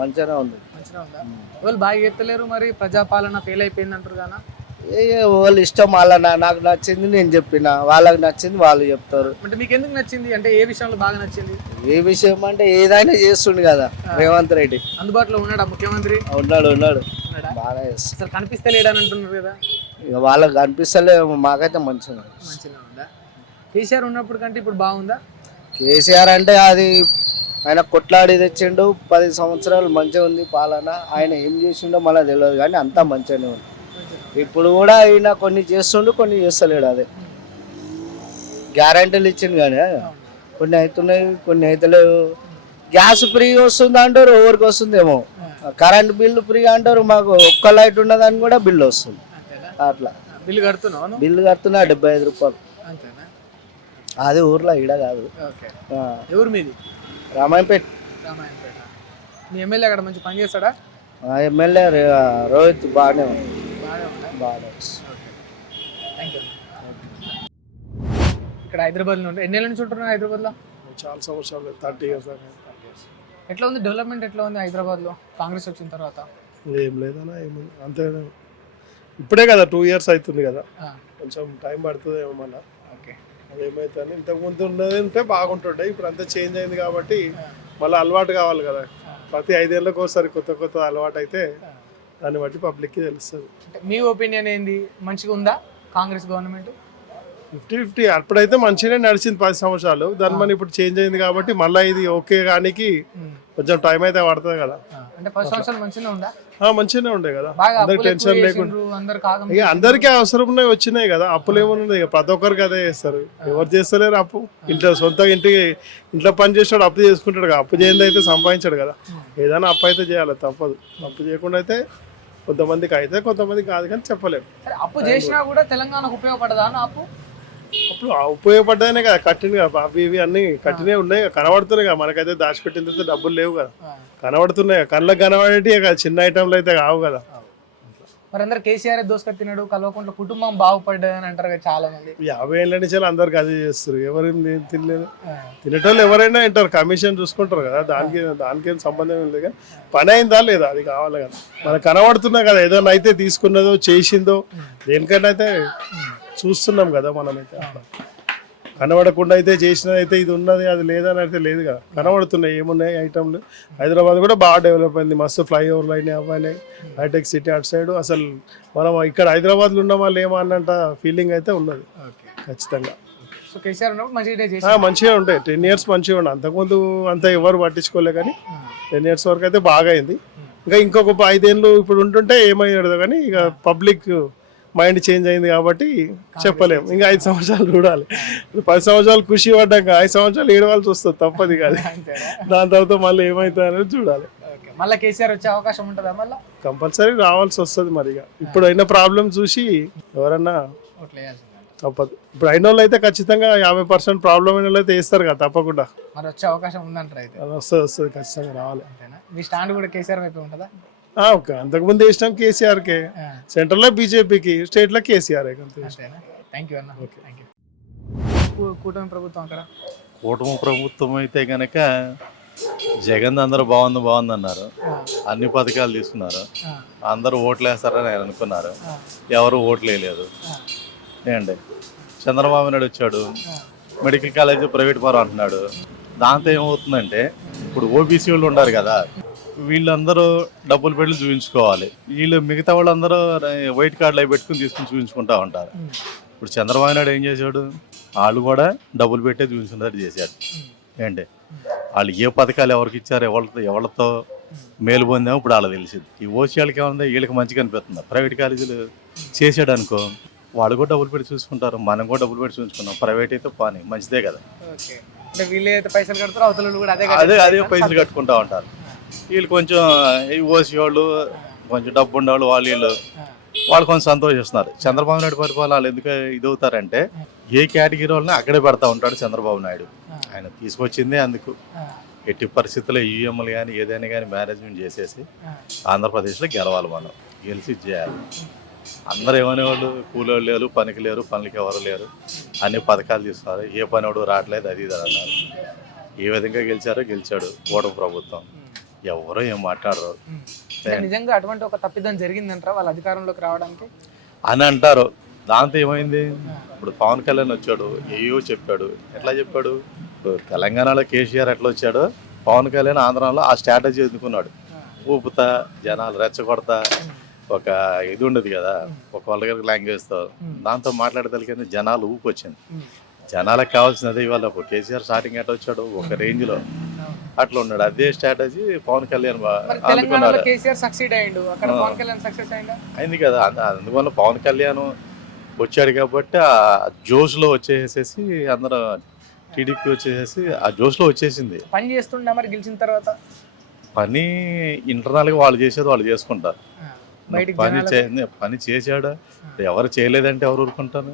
మంచిగానే ఉంది. మంచిగా ఉందా? వాళ్ళు బాగా ఎత్తలేరు మరి, ప్రజాపాలన ఫెయిల్ అయిపోయింది అంటారు కదా. వాళ్ళ ఇష్టం. నాకు నచ్చింది నేను చెప్పిన, వాళ్ళకి నచ్చింది వాళ్ళు చెప్తారు. అంటే మీకు ఎందుకు నచ్చింది, అంటే ఏ విషయంలో బాగా నచ్చింది? ఏ విషయం అంటే ఏదైనా చేస్తుండు కదా రేవంత్ రెడ్డి. అందుబాటులో ఉన్నాడా ముఖ్యమంత్రి? ఉన్నాడు ఉన్నాడా? బాగా చేస్తాడు. అసలు కనిపిస్తలేడని అంటున్నారు కదా. ఇక వాళ్ళకి కనిపిస్తలే, మాకైతే మంచిగా మంచిగా ఉందా? కేసీఆర్ ఉన్నప్పుడు కంటే ఇప్పుడు బాగుందా? కేసీఆర్ అంటే అది ఆయన కొట్లాడి తెచ్చిండు, 10 సంవత్సరాలు మంచిగా ఉంది పాలన. ఆయన ఏం చేసిండో మనకు తెలియదు కానీ అంతా మంచిగానే ఉంది. ఇప్పుడు కూడా ఆయన కొన్ని చేస్తుండు, కొన్ని చేస్తలేడు. అదే గ్యారంటీలు ఇచ్చిండు కానీ కొన్ని అవుతున్నాయి, కొన్ని అవుతలేవు. గ్యాస్ ఫ్రీ వస్తుంది అంటారు, ఎవరికి వస్తుందేమో. కరెంట్ బిల్లు ఫ్రీ అంటారు, మాకు ఒక్క లైట్ ఉన్నదని కూడా బిల్లు వస్తుంది. అట్లా బిల్లు కడుతున్నావు? బిల్లు కడుతున్నా 75 రూపాయలు. అది ఊర్లో ఈడ కాదు. ఎవరు మీది? రామాయంపేట. మీ ఎమ్మెల్యే అక్కడ మంచి పని చేస్తాడా? ఎమ్మెల్యే రోహిత్ బాగానే ఉంది. బాగానే. ఇక్కడ హైదరాబాద్లో ఉంటే ఎన్ని ఏళ్ళ నుంచి ఉంటున్నారు హైదరాబాద్లో? చాలా సంవత్సరాలు, 30 years. ఎట్లా ఉంది డెవలప్మెంట్, ఎట్లా ఉంది హైదరాబాద్లో కాంగ్రెస్ వచ్చిన తర్వాత? ఏం లేదన్నా, ఏముంది అంతే. ఇప్పుడే కదా 2 years అవుతుంది కదా, కొంచెం టైం పడుతుంది ఏమో మళ్ళీ. అది ఏమైతే ఇంతకు ముందు ఉన్నది ఉంటే బాగుంటుండే, ఇప్పుడు అంతా చేంజ్ అయింది కాబట్టి మళ్ళీ అలవాటు కావాలి కదా. ప్రతి 5 ఏళ్ళకి ఒకసారి కొత్త అలవాటు అయితే దాన్ని బట్టి పబ్లిక్కి తెలుస్తుంది. మీ ఒపీనియన్ ఏంది, మంచిగా ఉందా కాంగ్రెస్ గవర్నమెంట్? 50-50. అప్పుడైతే మంచిగానే నడిచింది 10 సంవత్సరాలు. దాని మన ఇప్పుడు చేంజ్ అయింది కాబట్టి మళ్ళీ ఇది ఓకే కానీ కొంచెం టైం అయితే పడుతుంది కదా. అంటే 10 సంవత్సరాలు మంచిగానే ఉందా? మంచిగానే ఉండే కదా, అందరికి టెన్షన్ లేకుండా. ఇక అందరికీ అవసరం ఉన్నాయి, వచ్చినాయి కదా. అప్పులు ఏమన్నా ఇక ప్రతి ఒక్కరికి అదే చేస్తారు. ఎవరు చేస్తలేరు అప్పు? ఇంట్లో సొంతంగా ఇంట్లో పని చేస్తాడు, అప్పు చేసుకుంటాడు కదా. అప్పు చేయండి అయితే సంపాదించాడు కదా. ఏదైనా అప్పు అయితే చేయాలి, తప్పదు. అప్పు చేయకుండా అయితే కొంతమందికి అయితే, కొంతమందికి కాదు కానీ చెప్పలేము. అప్పు చేసినా కూడా తెలంగాణకు ఉపయోగపడదా అన్న అప్పు? అప్పుడు ఉపయోగపడ్డానే కదా కట్టింది కదా. అవి ఇవి అన్ని కట్టినే ఉన్నాయి, కనబడుతున్నాయి కదా. మనకైతే దాచిపెట్టిన తర్వాత డబ్బులు లేవు కదా, కనబడుతున్నాయి. కళ్ళకి కనబడేటి చిన్న ఐటమ్లు అయితే కావు కదా. మరి అందరు కేసీఆర్ దోసుకొట్టినాడు, కల్వకుంట్ల కుటుంబం బాగుపడ్డదని అంటారు కదా చాలా మంది. 50 ఏళ్ళ నుంచి అందరికి అదే చేస్తారు. ఎవరేం తినలేదు, తినేటోళ్ళు ఎవరైనా వింటారు, కమిషన్ చూసుకుంటారు కదా. దానికేం సంబంధం లేదు. కానీ పని అయిందా లేదా అది కావాలి కదా. మనకు కనబడుతున్నాయి కదా, ఏదైనా అయితే తీసుకున్నదో చేసిందో దేనికైనా అయితే చూస్తున్నాం కదా మనమైతే. కనబడకుండా అయితే చేసినది అయితే ఇది ఉన్నది అది లేదని అయితే లేదు కదా, కనబడుతున్నాయి ఏమున్నాయి ఐటమ్లు. హైదరాబాద్ కూడా బాగా డెవలప్ అయింది, మస్తు ఫ్లైఓవర్లు అయినాయి, అవైనాయి. హైటెక్ సిటీ అటు సైడ్ అసలు మనం ఇక్కడ హైదరాబాద్లో ఉన్న వాళ్ళు ఏమో అన్నంత ఫీలింగ్ అయితే ఉన్నది ఖచ్చితంగా. మంచిగా ఉంటాయి. 10 years మంచిగా ఉండే. అంతకుముందు అంతా ఎవరు పట్టించుకోలే కానీ 10 years వరకు అయితే బాగా అయింది. ఇంకా ఇంకొక 5 ఏళ్ళు ఇప్పుడు ఉంటుంటే ఏమయ్యాడు కానీ ఇక పబ్లిక్ మైండ్ చేంజ్ అయింది కాబట్టి చెప్పలేము. ఇంకా 5 సంవత్సరాలు చూడాలి. 10 సంవత్సరాలు ఖుషి పడ్డాక 5 సంవత్సరాలు ఏడవాల్సి వస్తుంది, తప్పది కాదు. దాని తర్వాత మళ్ళీ ఏమవుతుంది అనేది చూడాలి. మళ్ళీ కేసీఆర్ వచ్చే అవకాశం ఉంటుందా? మళ్ళీ కంపల్సరీ రావాల్సి వస్తుంది. మరి ఇక ఇప్పుడు అయిన ప్రాబ్లం చూసి ఎవరన్నా తప్పదు. ఇప్పుడు అయిన వాళ్ళు అయితే ఖచ్చితంగా 50% ప్రాబ్లం అయిన వాళ్ళు అయితే వేస్తారు కదా, తప్పకుండా. మరి వచ్చే అవకాశం ఉందంటారు అయితే? వస్తుంది ఖచ్చితంగా రావాలి. మీ స్టాండ్ కూడా కేసీఆర్ వైపు ఉంటుందా? ఓకే, అంతకుముందు వేసినాం కేసీఆర్కే. సెంట్రల్లో బీజేపీకి, స్టేట్లో కేసీఆర్. థ్యాంక్ యూ అన్న. Okay, thank you. కూటమి ప్రభుత్వం అక్కడ కూటమి ప్రభుత్వం అయితే కనుక జగన్ అందరూ బాగుంది అన్నారు, అన్ని పథకాలు తీసుకున్నారు, అందరూ ఓట్లు వేస్తారని ఆయన అనుకున్నారు, ఎవరు ఓట్లు వేయలేదు. ఏండి చంద్రబాబు నాయుడు వచ్చాడు, మెడికల్ కాలేజ్ ప్రైవేట్ పరం అంటున్నాడు. దాంతో ఏమవుతుందంటే ఇప్పుడు ఓబీసీ వాళ్ళు ఉన్నారు కదా, వీళ్ళందరూ డబ్బులు పెట్టి చూపించుకోవాలి. వీళ్ళు మిగతా వాళ్ళందరూ వైట్ కార్డులు అవి పెట్టుకుని తీసుకుని చూపించుకుంటా ఉంటారు. ఇప్పుడు చంద్రబాబు నాయుడు ఏం చేశాడు, వాళ్ళు కూడా డబ్బులు పెట్టే చూపించుకున్నట్టు చేశాడు. ఏంటి వాళ్ళు ఏ పథకాలు ఎవరికి ఇచ్చారు, ఎవరితో మేలు పొందామో ఇప్పుడు వాళ్ళకి తెలిసింది. ఈ ఓసీ వాళ్ళకి ఏముంది, వీళ్ళకి మంచిగా అనిపిస్తుంది. ప్రైవేట్ కాలేజీలు చేసాడు అనుకో, వాళ్ళు కూడా డబ్బులు పెట్టి చూసుకుంటారు, మనం కూడా డబ్బులు పెట్టి చూసుకున్నాం. ప్రైవేట్ అయితే పని మంచిదే కదా. అదే పైసలు కట్టుకుంటా ఉంటారు. వీళ్ళు కొంచెం ఓసీ వాళ్ళు కొంచెం డబ్బు ఉండేవాళ్ళు వాళ్ళు కొంచెం సంతోషిస్తున్నారు. చంద్రబాబు నాయుడు పరిపాలన వాళ్ళు ఎందుకు ఇది అవుతారంటే, ఏ కేటగిరీ వాళ్ళని అక్కడే పెడతా ఉంటాడు చంద్రబాబు నాయుడు. ఆయన తీసుకొచ్చిందే అందుకు. ఎట్టి పరిస్థితుల్లో ఈఎంలు కానీ ఏదైనా కానీ మేనేజ్మెంట్ చేసేసి ఆంధ్రప్రదేశ్లో గెలవాలి, మనం గెలిచి చేయాలి. అందరూ ఏమనేవాళ్ళు, కూలోళ్ళు లేరు, పనికి లేరు, పనులకి ఎవరు లేరు, అన్ని పథకాలు తీస్తున్నారు, ఏ పని వాడు రావట్లేదు, అది ఇది అన్నారు. ఏ విధంగా గెలిచాడో గెలిచాడు కూటమి ప్రభుత్వం. ఎవరో ఏం మాట్లాడరు అంటే నిజంగా అటువంటి ఒక తప్పిదం జరిగిందంటారా వాళ్ళ అధికారంలోకి రావడానికి? అని అంటారు. దాంతో ఏమైంది? ఇప్పుడు పవన్ కళ్యాణ్ వచ్చాడు, ఏయో చెప్పాడు. ఎట్లా చెప్పాడు? ఇప్పుడు తెలంగాణలో కేసీఆర్ ఎట్లా వచ్చాడో పవన్ కళ్యాణ్ ఆంధ్రాలో ఆ స్ట్రాటజీ ఎదుర్కొన్నాడు. ఊపుతా, జనాలు రెచ్చగొడతా, ఒక ఇది ఉండదు కదా, ఒక వల్గర్ లాంగ్వేజ్తో దాంతో మాట్లాడగలిగింది. జనాలు ఊపు వచ్చింది. జనాలకు కావాల్సినది ఇవాళ ఒక కేసీఆర్ స్టార్టింగ్ ఎట్లా వచ్చాడు ఒక రేంజ్లో అట్లా ఉన్నాడు. అదే స్ట్రాటజీ పవన్ కళ్యాణ్ మరి తెలంగాణలో అందుకున్నారు. కేసీఆర్ సక్సీడ్ అయ్యిండు, అక్కడ పవన్ కళ్యాణ్ సక్సెస్ అయ్యిందా? అయింది కదా. అందువల్ల పవన్ కళ్యాణ్ వచ్చాడు కాబట్టి ఆ జోష్లో వచ్చేసేసి అందరూ టీడీపీ వచ్చేసేసి ఆ జోష్లో వచ్చేసింది. పని చేస్తుండే మరి గెలిచిన తర్వాత పని ఇంటర్నల్గా వాళ్ళు చేసేది వాళ్ళు చేసుకుంటారు. బయటికి పని చేశాడు, ఎవరు చేయలేదంటే ఎవరు ఊరుకుంటారు?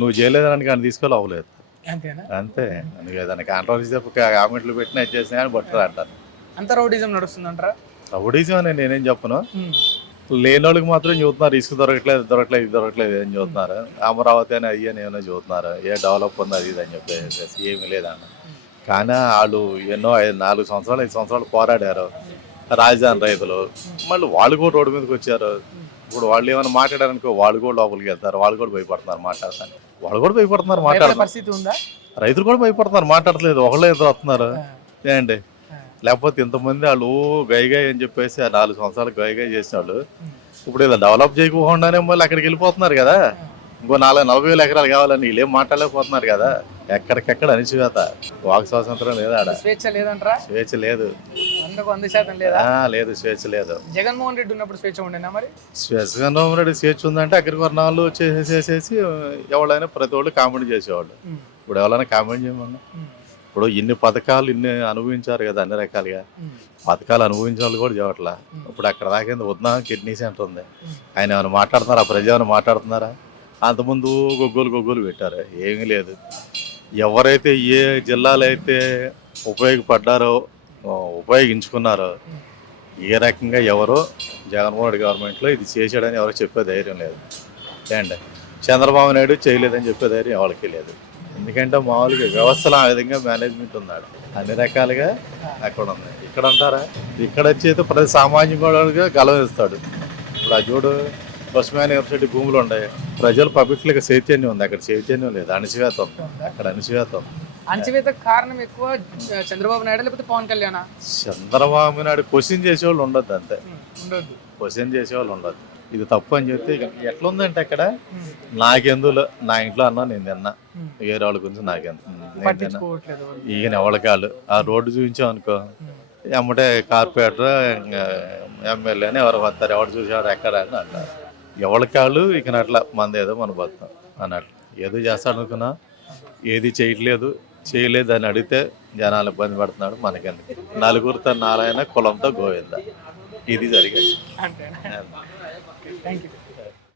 నువ్వు చేయలేదని కానీ తీసుకెళ్ళి అవ్వలేదు అంతేనా? అంతే. నువ్వు ఏదైనా కాంట్రవర్సీ కామెంట్లు పెట్టినా చేసినా కానీ బట్టరు అంటారు. అంత రౌడీజం నడుస్తుందంటారా? రౌడీజం అని నేనేం చెప్పను. లేని వాళ్ళకి మాత్రం చూస్తున్నారు, ఇసుక దొరకలేదు ఇది దొరకలేదు అని చూస్తున్నారు. అమరావతి అని అయ్యి అని ఏమైనా చూస్తున్నారు, ఏ డెవలప్ ఉంది అది ఇది అని చెప్పేసి ఏమీ లేదన్న. కానీ వాళ్ళు ఎన్నో 4 సంవత్సరాలు 5 సంవత్సరాలు పోరాడారు రాజధాని రైతులు. మళ్ళీ వాళ్ళు కూడా రోడ్డు మీదకి వచ్చారు. ఇప్పుడు వాళ్ళు ఏమైనా మాట్లాడారనుకో వాళ్ళు కూడా లోపలికి వెళ్తారు, వాళ్ళు కూడా భయపడుతున్నారు మాట్లాడతాను. వాళ్ళు కూడా భయపడుతున్నారు మాట్లాడతారు. పరిస్థితి ఉందా? రైతులు కూడా భయపడుతున్నారు, మాట్లాడలేదు. ఒకళ్ళే ఇద్దరు వస్తున్నారు ఏంటి. లేకపోతే ఇంతమంది వాళ్ళు గైగాయ్ అని చెప్పేసి 4 సంవత్సరాలు గైగాయ్ చేసిన వాళ్ళు ఇప్పుడు ఏదో డెవలప్ చేయకుండానే మళ్ళీ అక్కడికి వెళ్ళిపోతున్నారు కదా. ఇంకో 40,000 ఎకరాలు కావాలని వీళ్ళు ఏం మాట్లాడలేకపోతున్నారు కదా. ఎక్కడికెక్కడ అణిచివేత, వాక్ స్వాతంత్రం లేదా, ఆడ స్వేచ్ఛ లేదంటారా? స్వేచ్ఛ లేదు. 100% లేదా? లేదు, స్వేచ్ఛ లేదు. జగన్మోహన్ రెడ్డి ఉన్నప్పుడు స్వేచ్ఛ ఉండేనా మరి? జగన్మోహన్ రెడ్డి స్వేచ్ఛ ఉందంటే అగ్రవర్ణాలు చేసేసేసి ఎవరైనా ప్రతి వాళ్ళు కామెంట్ చేసేవాళ్ళు. ఇప్పుడు ఎవరైనా కామెంట్ చేయమన్నా ఇప్పుడు ఇన్ని పథకాలు ఇన్ని అనుభవించారు కదా అన్ని రకాలుగా. పథకాలు అనుభవించిన వాళ్ళు కూడా చేయట్లా. ఇప్పుడు అక్కడ దాకా వద్దా కిడ్నీ సెంటర్ ఉంది, ఆయన ఏమైనా మాట్లాడుతున్నారా? ప్రజలు ఏమైనా మాట్లాడుతున్నారా? అంతకుముందు గొగ్గోలు పెట్టారు, ఏమీ లేదు. ఎవరైతే ఏ జిల్లాలో అయితే ఉపయోగపడ్డారో ఉపయోగించుకున్నారో ఏ రకంగా ఎవరో జగన్మోహన్ రెడ్డి గవర్నమెంట్లో ఇది చేశాడని ఎవరు చెప్పే ధైర్యం లేదు. ఏంటంటే చంద్రబాబు నాయుడు చేయలేదని చెప్పే ధైర్యం ఎవరికి లేదు. ఎందుకంటే మామూలుగా వ్యవస్థలో ఆ విధంగా మేనేజ్మెంట్ ఉన్నాడు, అన్ని రకాలుగా అక్కడ ఉంది. ఇక్కడ అంటారా? ఇక్కడ వచ్చి ప్రతి సామాజిక గలవిస్తాడు. ఇప్పుడు ఆ చూడు ఉస్మానియా యూనివర్సిటీ భూములు ఉన్నాయి, ప్రజలు పబ్లిక్గా చైతన్యం ఉంది, అక్కడ చైతన్యం లేదు, అణచివేత ఉంది. అక్కడ అణచివేత ఉంది. అణచివేత కారణం ఎక్కువ చంద్రబాబు నాయుడు లేకపోతే పవన్ కళ్యాణ్? చంద్రబాబు నాయుడు క్వశ్చన్ చేసేవాళ్ళు ఉండొద్దు, అంతే. ఉండొద్దు, క్వశ్చన్ చేసేవాళ్ళు ఉండొద్దు. ఇది తప్పు అని చెప్తే ఎట్లా ఉందంటే అక్కడ నాకెందులో నా ఇంట్లో అన్నా నేను తిన్నా, వేరే వాళ్ళ గురించి నాకెంత ఈయన ఎవరికాళ్ళు ఆ రోడ్డు చూపించాం అనుకో ఎమ్మటే కార్పొరేటర్ ఎమ్మెల్యే అని ఎవరు వస్తారు, ఎవరు చూసాడు ఎక్కడ అని అంటారు. ఎవరికాళ్ళు ఇక అట్లా మంది ఏదో మన బతాం అన్నట్లు. ఏదో చేస్తాడు అనుకున్నా, ఏది చేయలేదు అని అడిగితే జనాలు ఇబ్బంది పడుతున్నాడు. మనకెందుకు? నలుగురితో నారాయణ, కులంతో గోవింద, ఇది జరిగేది. అంతేనా? Thank you.